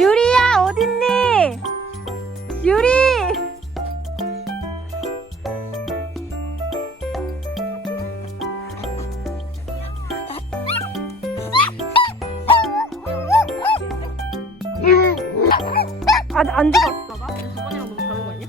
유리야 어딨니? 유리. 아직 안 죽었어. 저번이랑 너무 다른 거 아니야?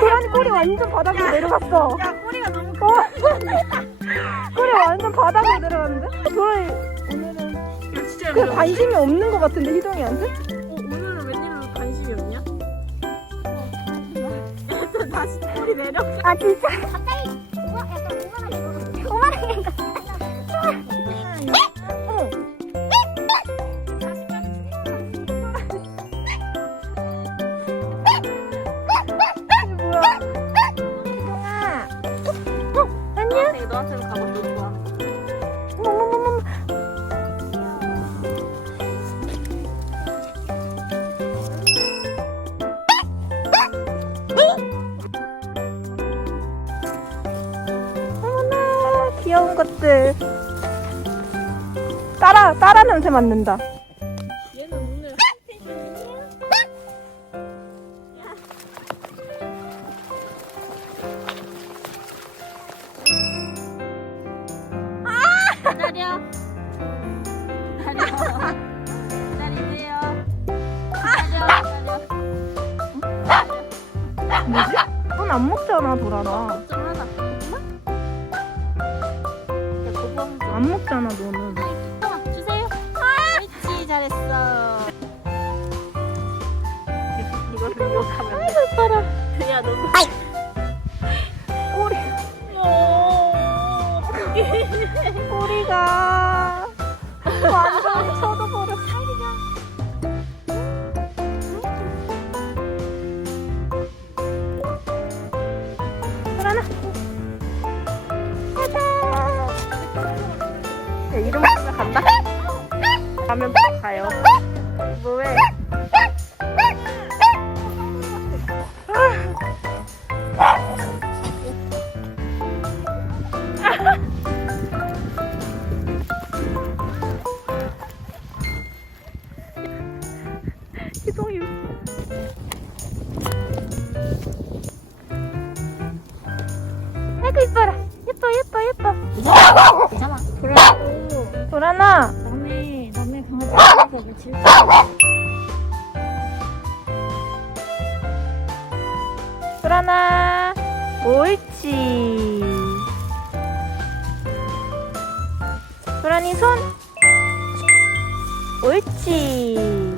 도란이 꼬리 완전 바닥으로 내려갔어. 야 꼬리가 너무 어? 꼬리 완전 바닥으로 내려갔는데? 도란이 오늘은 야 진짜 그그 관심이 없는 것 같은데 희동이한테? 어, 오늘은 웬일로 관심이 없냐? 다시 꼬리 내려 아 진짜? 너한테 귀여운 것들. 따라 따라 냄새 맡는다. 얘는 오늘 기다려 기다려 기다리세요 기다려 기다려 넌안 먹잖아 도란아. 좀 안 먹잖아 너는. 아, 주세요. 그렇지 잘했어. 이거는 욕하면 돼. 봐라. 야, 너. 꼬리. 어, 어떡해. 꼬리가. 완전 쳐져버렸어 야, 이름 부르면 간다? 가면 또 가요. 뭐해? 희동이 아이고 이뻐라. 예뻐 예뻐 예뻐 도란아. 남의 남의 강아지? 도란아. 옳지. 도란이 손. 옳지